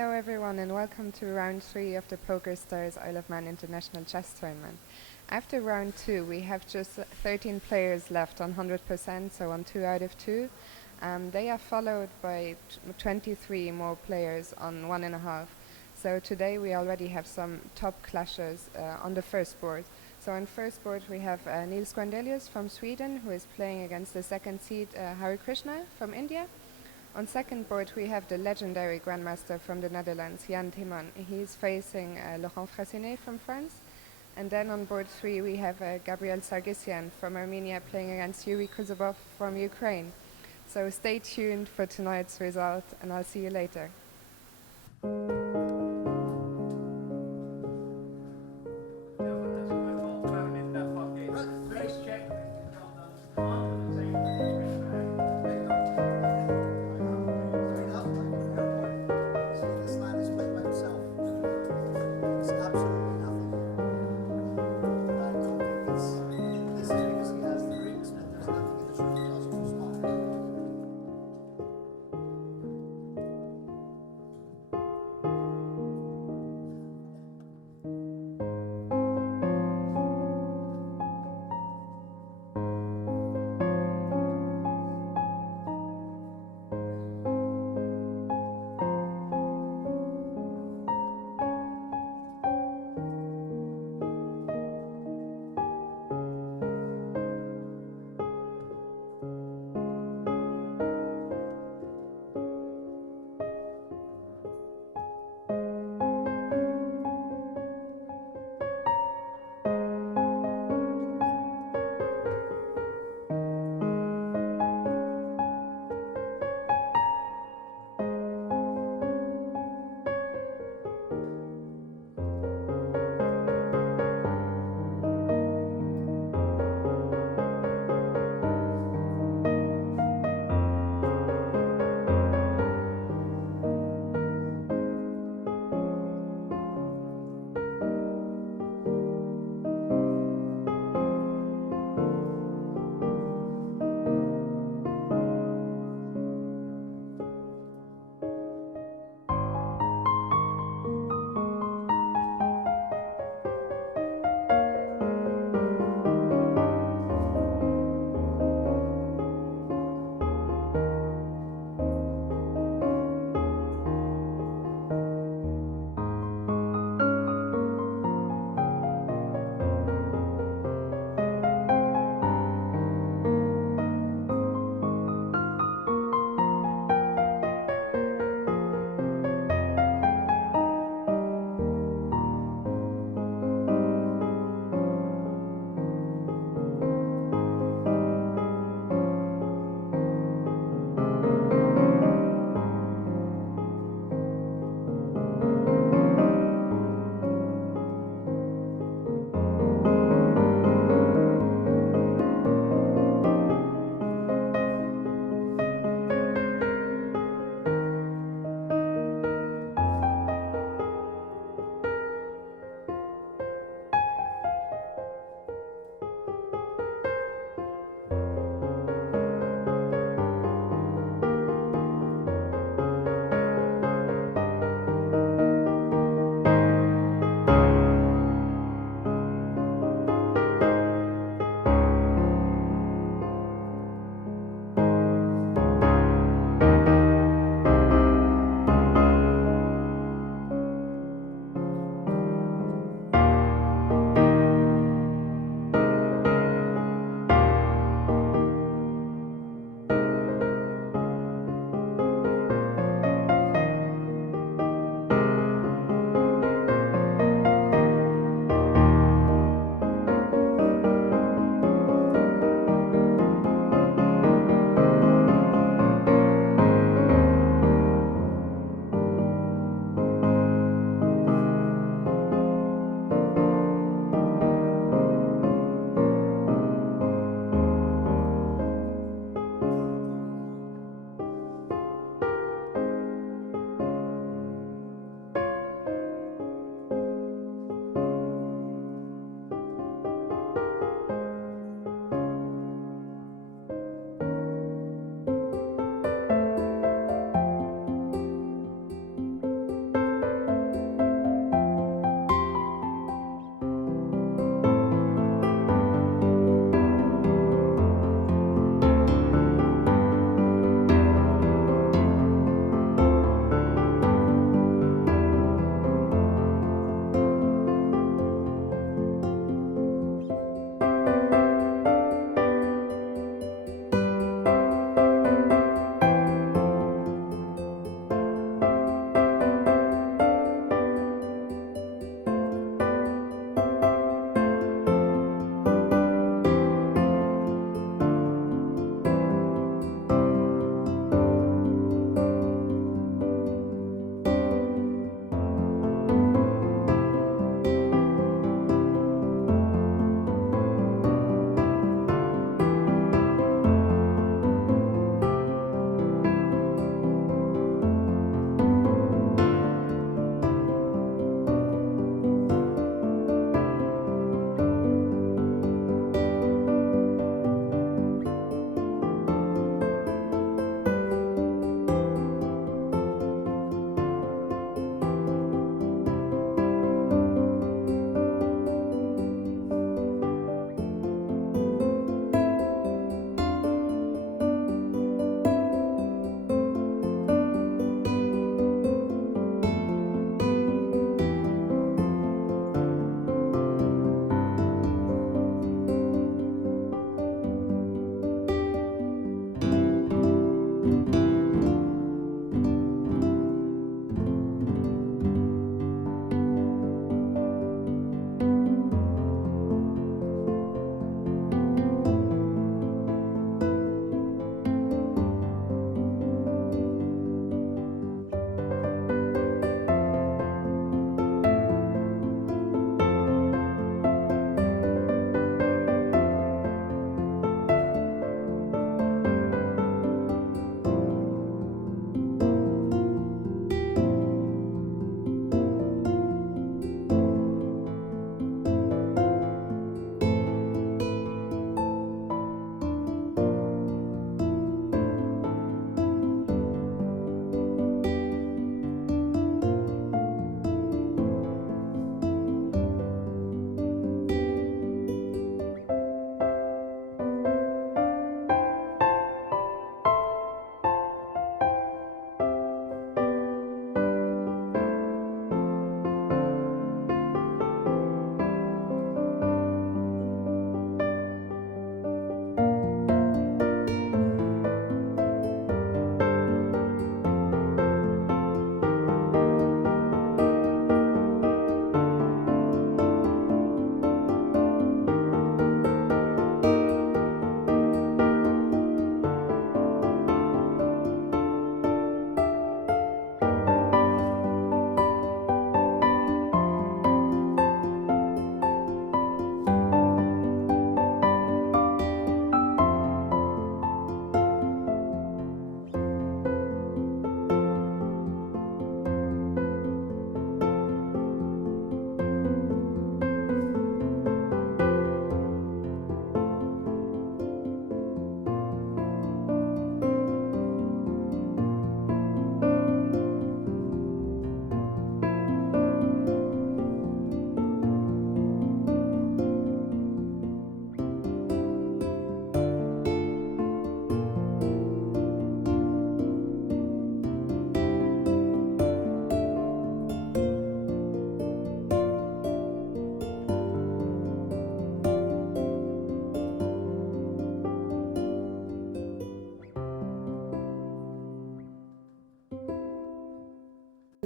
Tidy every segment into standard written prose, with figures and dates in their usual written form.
Hello everyone and welcome to round 3 of the PokerStars Isle of Man International Chess Tournament. After round 2 we have just 13 players left on 100%, so on 2 out of 2. They are followed by 23 more players on 1.5. So today we already have some top clashers on the first board. So on first board we have Niels Grandelius from Sweden, who is playing against the second seed Hari Krishna from India. On second board we have the legendary grandmaster from the Netherlands, Jan Timman. He's facing Laurent Fressinet from France. And then on board 3 we have Gabriel Sargsyan from Armenia playing against Yuri Kuzubov from Ukraine. So stay tuned for tonight's result and I'll see you later.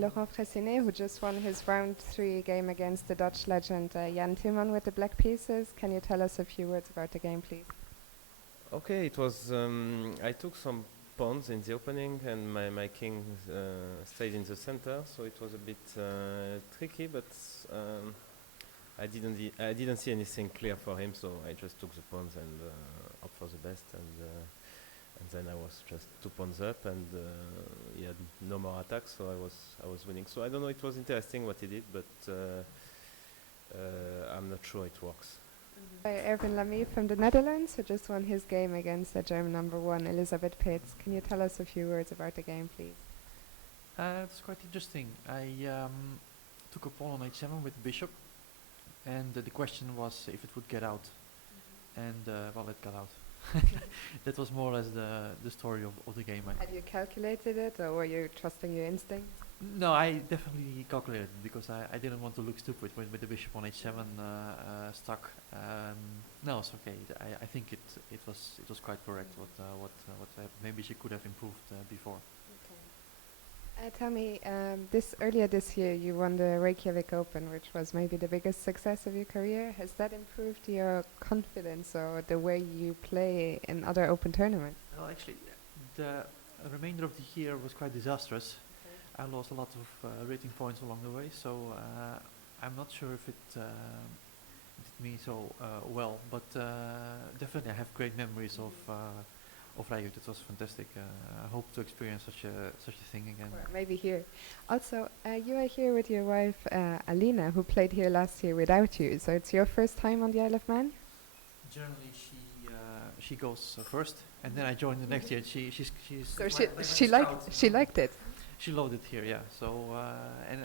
Laurent Fressinet, who just won his round 3 game against the Dutch legend Jan Timman with the black pieces. Can you tell us a few words about the game, please? Okay, it was. I took some pawns in the opening, and my king stayed in the center, so it was a bit tricky. But I didn't see anything clear for him, so I just took the pawns and hoped for the best, and then I was just 2 pawns up, and he had no more attacks, so I was winning. So I don't know. It was interesting what he did, but I'm not sure it works. By Erwin Lamy from the Netherlands, who just won his game against the German number 1, Elisabeth Pitts. Can you tell us a few words about the game, please? It's quite interesting. I took a pawn on h7 with bishop, and the question was if it would get out, and well, it got out. That was more or less the story of the game. Had you calculated it, or were you trusting your instinct? No, I definitely calculated it because I didn't want to look stupid with the bishop on h7 stuck. No, it's okay. I think it was quite correct what happened. Maybe she could have improved before. Tell me, earlier this year you won the Reykjavik Open, which was maybe the biggest success of your career. Has that improved your confidence or the way you play in other open tournaments? Well, actually, the remainder of the year was quite disastrous. I lost a lot of rating points along the way, so I'm not sure if it did me so well, but definitely I have great memories of Reykjavik. It was fantastic. I hope to experience such a thing again. Or maybe here. Also, you are here with your wife Alina, who played here last year without you. So it's your first time on the Isle of Man? Generally, she goes first, and then I join the next year. She's so she liked it. She loved it here, yeah. So and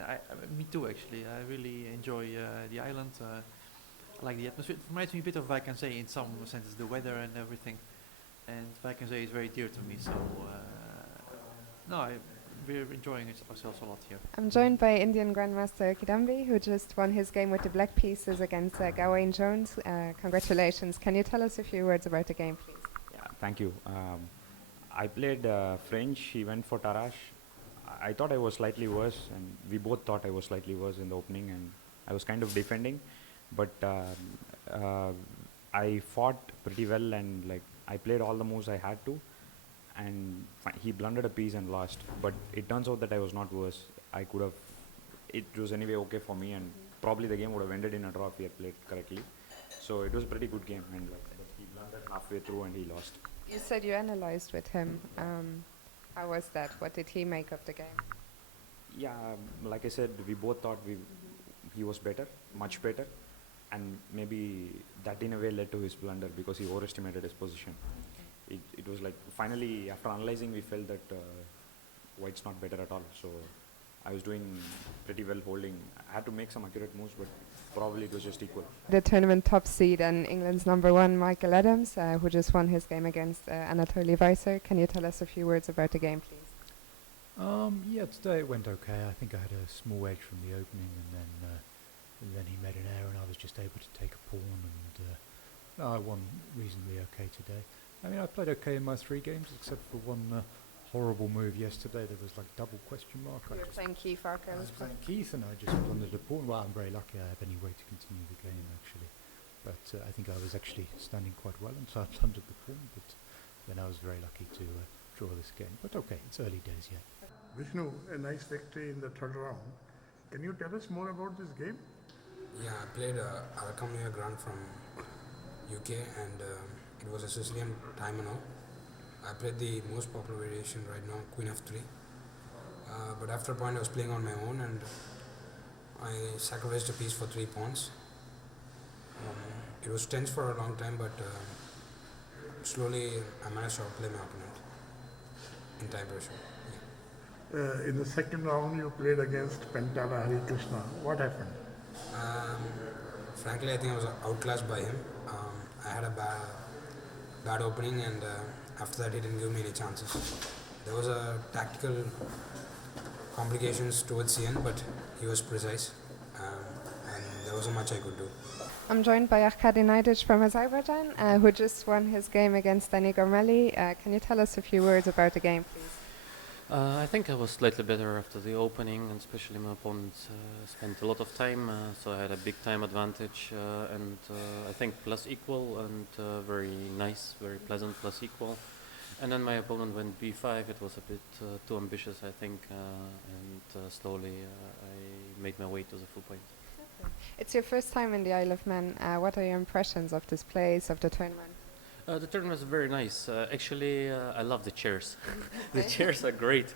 me too actually. I really enjoy the island. I like the atmosphere. It reminds me a bit of Vacanzee in some senses, the weather and everything. And Vacanzee is very dear to me, so we're enjoying ourselves a lot here. I'm joined by Indian Grandmaster Kidambi, who just won his game with the black pieces against Gawain Jones. Congratulations. Can you tell us a few words about the game, please? Yeah, thank you. I played French. He went for Tarash. I thought I was slightly worse, and we both thought I was slightly worse in the opening, and I was kind of defending. But I fought pretty well, and I played all the moves I had to, and he blundered a piece and lost. But it turns out that I was not worse. I could have. It was anyway okay for me, and probably the game would have ended in a draw if he had played correctly. So it was a pretty good game, and but he blundered halfway through and he lost. You said you analyzed with him. How was that? What did he make of the game? Yeah, like I said, we both thought he was better, much better, and maybe that in a way led to his blunder because he overestimated his position. It was like finally after analyzing we felt that white's not better at all. So I was doing pretty well holding. I had to make some accurate moves, but probably it was just equal. The tournament top seed and England's number 1, Michael Adams, who just won his game against Anatoly Weiser. Can you tell us a few words about the game, please? Yeah, today it went okay. I think I had a small edge from the opening, and then he made an error, and I was just able to take a pawn, and I won reasonably okay today. I mean, I played okay in my 3 games, except for one horrible move yesterday. There was like double question mark. You were playing Keith Arkell. I was playing Keith, and I just blundered a pawn. Well, I'm very lucky I have any way to continue the game, actually. But I think I was actually standing quite well, and so I blundered the pawn, but then I was very lucky to draw this game. But okay, it's early days yet. Vishnu, a nice victory in the 3rd round. Can you tell us more about this game? Yeah, I played Arkell Grand from UK, and it was a Sicilian time and all. I played the most popular variation right now, Queen f3. But after a point I was playing on my own, and I sacrificed a piece for 3 pawns. It was tense for a long time, but slowly I managed to outplay my opponent in time pressure. Yeah. In the 2nd round you played against Pentala Hari Krishna. What happened? Frankly, I think I was outclassed by him. I had a bad opening, and after that he didn't give me any chances. There was a tactical complications towards the end, but he was precise, and there wasn't much I could do. I'm joined by Arkady Naidic from Azerbaijan, who just won his game against Danny Gormeli. Can you tell us a few words about the game, please? I think I was slightly better after the opening, and especially my opponent spent a lot of time, so I had a big time advantage, and I think plus equal and very nice, very pleasant plus equal. And then my opponent went b5. It was a bit too ambitious, I think, and slowly I made my way to the full point. It's your first time in the Isle of Man. What are your impressions of this place, of the tournament? The tournament was very nice. Actually, I love the chairs. The chairs are great.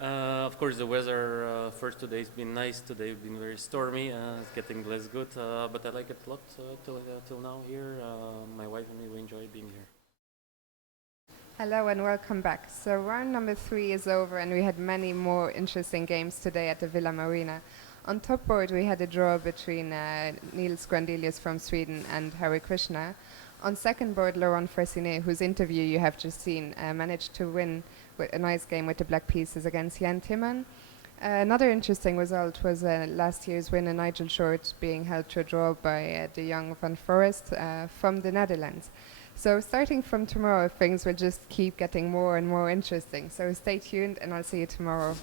Of course, the weather first 2 days been nice. Today been very stormy. It's getting less good, but I like it a lot till now here. My wife and me, we enjoy being here. Hello and welcome back. So round number 3 is over and we had many more interesting games today at the Villa Marina. On top board we had a draw between Niels Grandelius from Sweden and Harry Krishna. On second board, Laurent Fressinet, whose interview you have just seen, managed to win with a nice game with the black pieces against Jan Timman. Another interesting result was last year's winner Nigel Short being held to a draw by the young Van Foreest from the Netherlands. So starting from tomorrow, things will just keep getting more and more interesting. So stay tuned and I'll see you tomorrow.